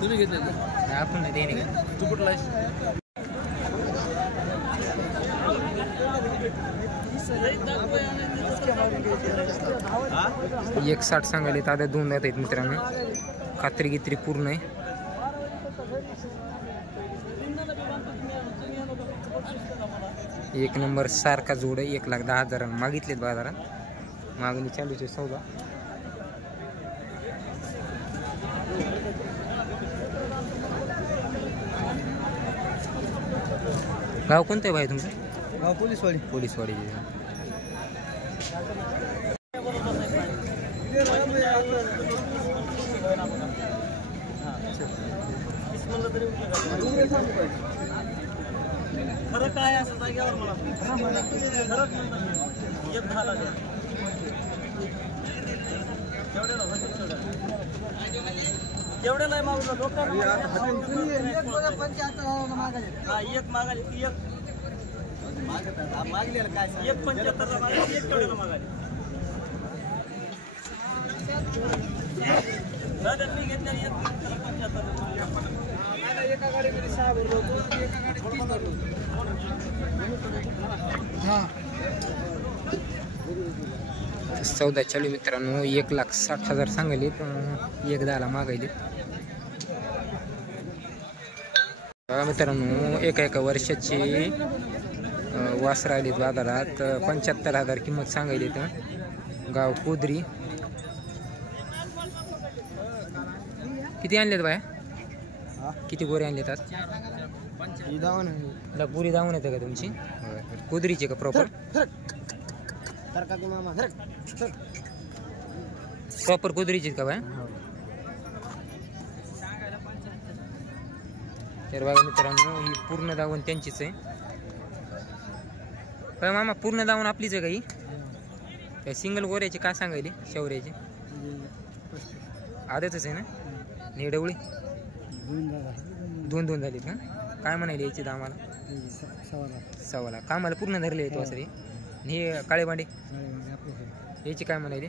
तुम्ही घेतले आपण नाही देणे का तू कुठला एक 60 सांगायले तर आता 2 दात आहेत मित्रांनो. खात्री गित्री पूर्ण आहे. एक नंबर सारखा जोड आहे. 1,10,000 मागितलेत बाजारात. मागणी चालूच आहे सौदा. गाव कोणतं आहे भाई तुमचं? गाव पोलीसवाडी. पोलीसवाडी. खरं काय असं जागेवर मला एवढ्याला आहे मागून लोक एक मागाले ती एक मागलेलं काय 1,75ला मागायची 1 कडेला मागायची. मी घेतल्या 1,75 एका गाडीमध्ये 6 भरलो होतो एका गाडीत 3 भरलो. सौदा चालू मित्रांनो. 1,60,000 सांगायले. 1,10,000 मागायले मित्रांनो. एका वर्षाची वासरं आलीत बाजारात. 75,000 किंमत सांगायली. तर गाव कोदरी. किती आणलेत बाया? किती गोरे आणलेत आज? पुरी धावून येतं का तुमची? कोदरीची का प्रॉपर? प्रॉपर कोदरीची का बाया? तर बघा मित्रांनो ही पूर्ण धावून त्यांचीच आहे. पण मामा पूर्ण धावून आपलीच आहे का ही? त्या सिंगल गोऱ्याची काय सांगायली? शौर्याची आदतच आहे ना? निडवळी 2 झालीत का? काय म्हणायला यायची दामाला? 1,15,000. कामाला पूर्ण धरले येतो असं. हे काळे भांडे याची काय म्हणायले?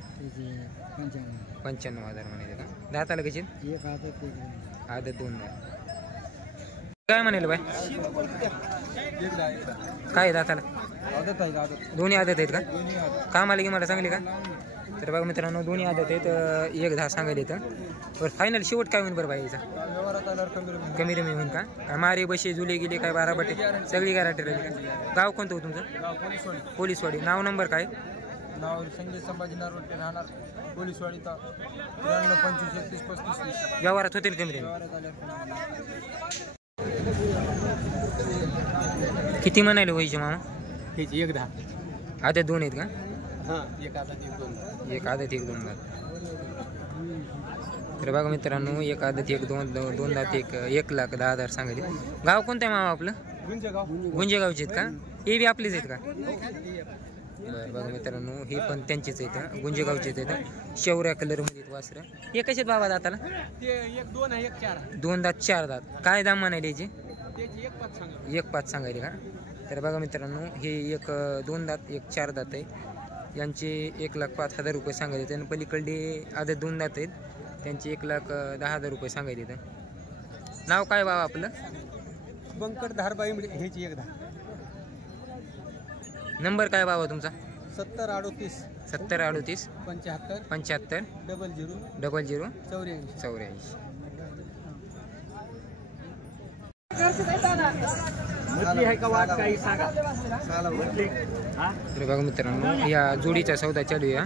95,000 म्हणायचे का? दाताला कशी? आदत 2 काय म्हणाले बाय? काय दाताला? दोन्ही आदत आहेत का? कामाला की मला चांगली का? तर बघा मित्रांनो दोन्ही आदत आहेत. 1,10 सांगायला तर बरं. फायनल शेवट काय होईल बरं बाई याचा? कमी रमी होईल का? काय मारे बशे जुले गेले काय 12 बटे सगळी गॅरंटी राहिली का? गाव कोणतं हो तुमचं? पोलीसवाडी. नाव नंबर काय? नाव संजय संभाजी नारवटे राहणार पोलीसवाडी. 93,25,31,35 व्यवहारात होतील कमी रमी? किती म्हणाले व्हायचे मामा? त्याची 1,10. आदत 2 आहेत का? हां एक आदत 1-2. एक आदत 1-2 दात. तर बघा मित्रांनो 1 आदत 1-2 2 दात 1,10,000 सांगायचे. गाव कोणतं आहे मामा आपलं? गुंजेगावचे आहेत का? हे बी आपलेच आहेत का? बरं बघा मित्रांनो हे पण त्यांचेच आहेत. गुंजेगावचेच आहेत. शौर्या कलरमध्ये वासरं. हे कसे बाबा दाताला? 2 दात 4 दात. काय दाम म्हणायला याचे? 1,5 सांगायले का? तर बघा मित्रांनो हे 2 दात 4 दात आहे. यांचे 1,05,000 रुपये सांगायचे. त्यांना पलीकडे आदत 2 दात आहेत. त्यांचे 1,10,000 रुपये सांगायचे. तर नाव काय बाबा आपलं? बंकट धारबाई ह्याची 1,10. नंबर काय बाबा तुमचा? 7038 7038 75 75 00 00 84. तर बघा मित्रांनो या जोडीचा सौदा चालू आहे.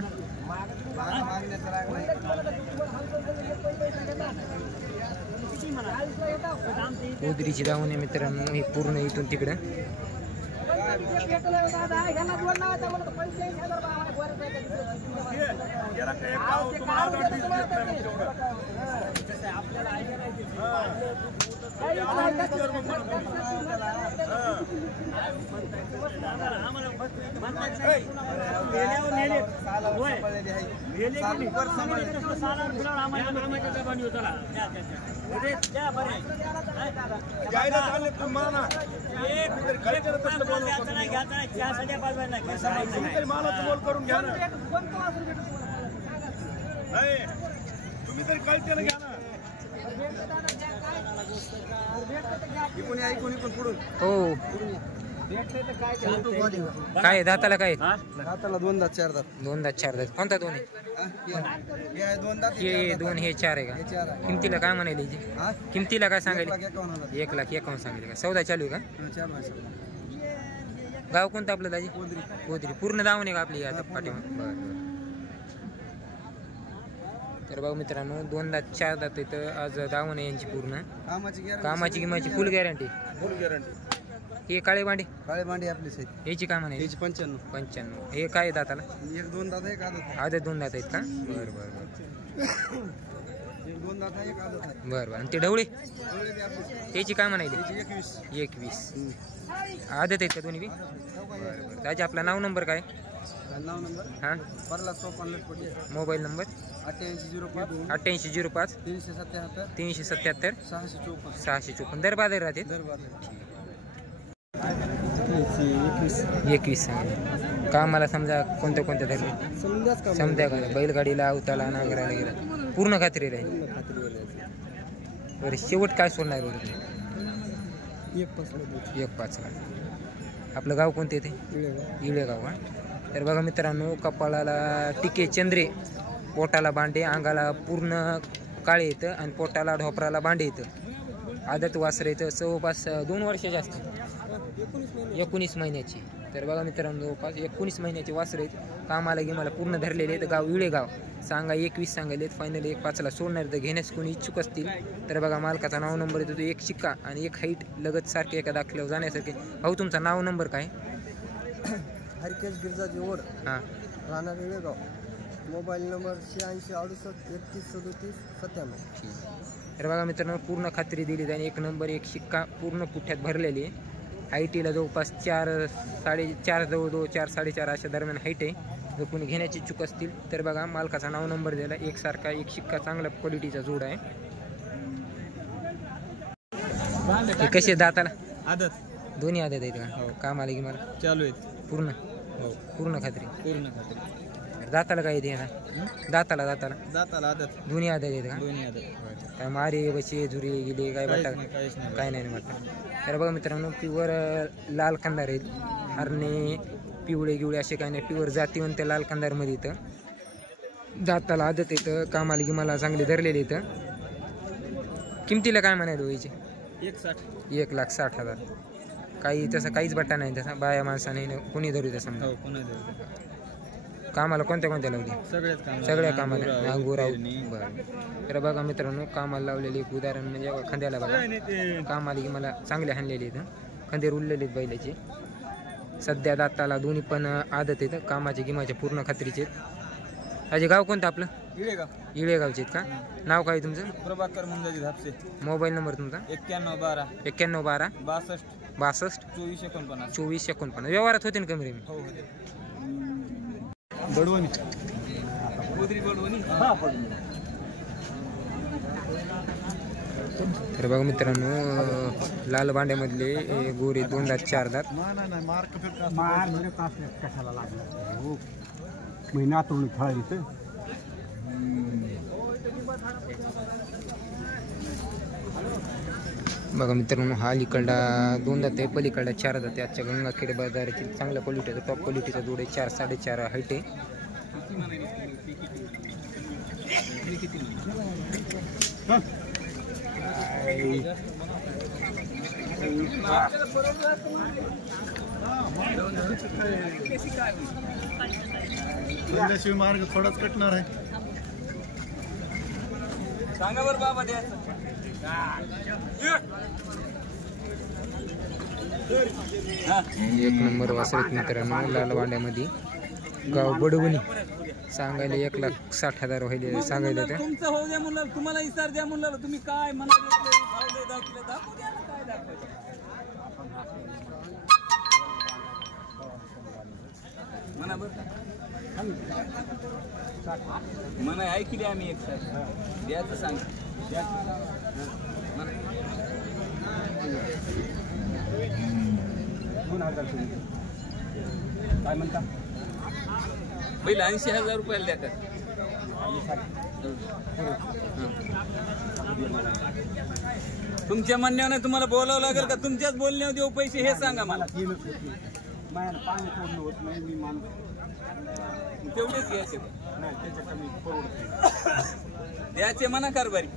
कोदरीची दावण आहे मित्रांनो ही पूर्ण इथून तिकडे. तुम्ही तरी कळतेला घ्या ना. हो काय दाताला काय हाताला 2 दात 4 दात 2 दात 4 दात कोणता दोन आहे हे 2 दात हे 2 हे 4 आहे का किमतीला काय म्हणायला याची किमतीला काय सांगायला 1,51,000 सांगितलं का सौदा चालू आहे का गाव कोणतं आपलं दाजी गोदरी पूर्ण दावण आहे का आपली आता पाठीमाग बरं तर बघा मित्रांनो 2 दात 4 दात इथं आज दावण आहे यांची पूर्ण कामाची किंमत फुल गॅरंटी हे काळे भांडे आपली साईड याची काय म्हणायची याची 95 हे काय दाताला 1-2 दात एक आदत आदत 2 दात आहेत का बरं बरं बरं 1-2 दात एक आदत आहे बरं बरं आणि ते ढवळे त्याची काय म्हणायची 21 आदत आहेत का दोन्ही बी बरं बरं त्याचे आपला नाव नंबर काय नाव नंबर हां परला सोपान पडले मोबाईल नंबर 8805 377 654 दर बाजार राहते 21 कामाला समजा कोणत्या धरले समजा का बैलगाडीला अवताला नांगरायला गेला पूर्ण खात्री राहील बरं शेवट काय सोडणार होतं 1,5 आपलं गाव कोणते ते इळेगाव तर बघा मित्रांनो कपाळाला टिके चंद्रे पोटाला भांडे अंगाला पूर्ण काळे येतं आणि पोटाला ढोपराला भांडे येतं आदत वासर येतं जवळपास 2 वर्षाची असते 19 महिन्याची तर बघा मित्रांनो जवळपास 19 महिन्याची वासर आहेत कामाला गिमाला पूर्ण धरलेले आहेत गाव इळेगाव सांगा 21 सांगायले फायनली 1,5ला सोडणार तर घेण्यास कोणी इच्छुक असतील तर बघा मालकाचा नाव नंबर येतो 1 शिक्का आणि 1 हाईट लगत सारखे एका दाखल्यावर जाण्यासारखे भाऊ तुमचा नाव नंबर काय हरकेश गिरजाची ओढ हां राहणार इळेगाव मोबाईल नंबर 8668313737 तर बघा मित्रांनो पूर्ण खात्री दिली आणि 1 नंबर 1 शिक्का पूर्ण पुठ्ठ्यात भरलेली आहे हाईटीला जवळपास 4.5 जवळ 4 4.5 अशा दरम्यान हाईट आहे जर कोणी घेण्याची इच्छुक असतील तर बघा मालकाचा नाव नंबर दिला एकसारखा 1 शिक्का चांगल्या क्वालिटीचा जोड आहे हे कसे दाताला आदत दोन्ही आदत आहेत का कामाला की मला चालू आहेत पूर्ण पूर्ण खात्री दाताला काय येते दाताला आदत दोन्ही आदत आहेत का काय मारे बचे झुरी गेले काय वाटत काय नाही वाटत तर बघा मित्रांनो प्युअर लाल कंदार आहेत हरणे पिवळे गिवळे असे काही नाही प्युअर जातीवंत लाल कंदारमध्ये इथं दाताला आदत येतं कामाला गिमाला चांगले धरलेले इथं किमतीला काय म्हणायला व्हायचे 1,60,000 काही तसं काहीच बट्टा नाही तसा बाया माणसाने कोणी धरू तसं कामाला कोणत्या लावली सगळ्या कामाला नांगूर बरं तर बघा मित्रांनो कामाला लावलेली एक उदाहरण म्हणजे खांद्याला बघा कामाला की मला चांगले हाणलेले आहेत खांदे उरलेले आहेत बैलाचे सध्या दाताला दोन्ही पण आदत आहेत कामाचे गिमाचे पूर्ण खात्रीचे आहेत त्याचे गाव कोणतं आपलं इळेगावचे आहेत का नाव काय तुमचं प्रभाकर मुंजाजी धापसे मोबाईल नंबर तुमचा 9112 62 2449 2449 व्यवहारात होते ना कमी हो बडवणी तर बघा मित्रांनो लाल भांड्यामधले गोरे 2 दात 4 दात कशाला लागला महिन्यातून खेळायचं बघा मित्रांनो हा अलीकडा 2 दात आहे पलीकडा 4 दात आहे आजच्या गंगाखेड बाजारातील चांगल्या क्वालिटीचा टॉप क्वालिटीचा जोड आहे 4 4.5 हाईट आहे मार्ग थोडाच कटणार आहे सांगा बरं बाबा एक नंबर वासरत मित्रांनो लाल वाड्यामध्ये गाव बडवणी सांगायला 1,60,000 व्हायले सांगायला तुमचं होऊ द्या म्हणलं तुम्हाला इसार द्या म्हणलं तुम्ही काय म्हणा म्हणा बरं म्हणा ऐकली आम्ही एक सर द्यायचं सांग काय म्हणता पहिले 80,000 रुपयाला द्या का तुमच्या म्हणण्याने तुम्हाला बोलावं लागेल का तुमच्याच बोलण्यावर देऊ पैसे हे सांगा मला पाणी पूर्ण होत नाही मी माणूस तेवढेच घ्यायचे नाही त्याच्या कमी परवडत द्यायचे म्हणा कारभारी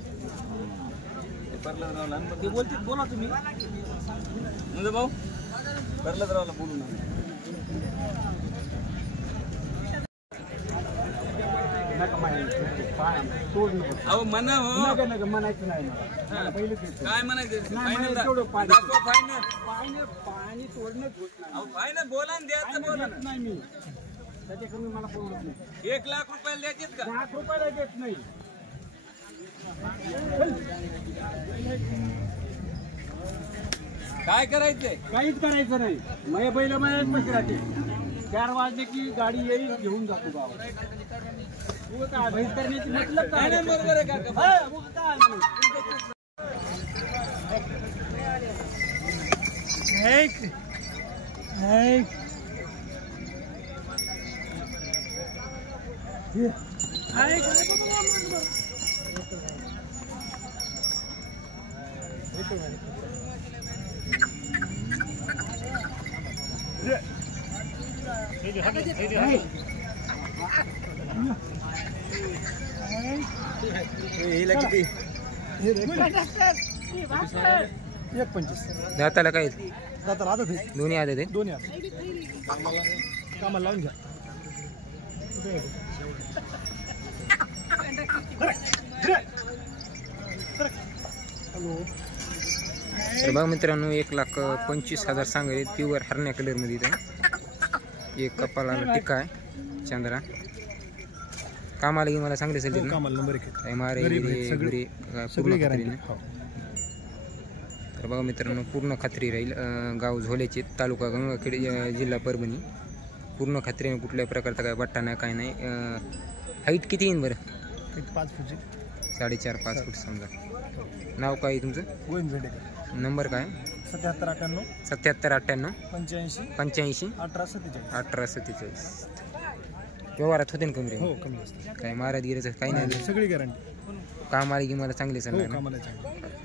ते बोलते बोला तुम्ही म्हणजे भाऊ परलतरावला बोलू ना अहो म्हणा हो म्हणायचं नाही काय म्हणायचं फायनल पाणी तोडणंच होत नाही अहो फायनल बोला ना द्यायचं बोला नाही मी त्याच्याकडून मला परवडत नाही 1 लाख रुपयाला द्यायचेत का 1 लाख रुपयाला देत नाही काय करायचंय काहीच करायचं नाही माझ्या बैल माझ्याच पैसे राहते 4 वाजले की गाडी येईल घेऊन जातो गाव काय भैस करण्याची मतलब काय नाही बरोबर आहे काका किती 1.25 दाताला काय जाता आदत आहे दोन्ही आदत आहेत दोन्ही कामाला लावून घ्या तर बघा मित्रांनो 1,25,000 सांगेल प्युअर हरण्या कलरमध्ये इथं एक कपालाला टिक्का आहे चंद्रा कामाला मला सांगले असेल ना कामाला नंबर 1 पूर्ण खात्रीने. तर बघा मित्रांनो पूर्ण खात्री राहील गाव झोल्याचे तालुका गंगाखेड जिल्हा परभणी पूर्ण खात्रीने कुठल्या प्रकारचा काय बट्टा नाही काय नाही हाईट किती येईन बरं 5 फूट 4.5-5 फूट समजा नाव काय आहे तुमचं गोविंद भेडेकर नंबर काय 7798 7798 85 85 1847 1847 व्यवहारात होते ना कमी हो कमी असते काय महाराज गिरायचं काही नाही सगळी गॅरंटी काम आली की मला चांगले हो सांगणार कामाला चांगली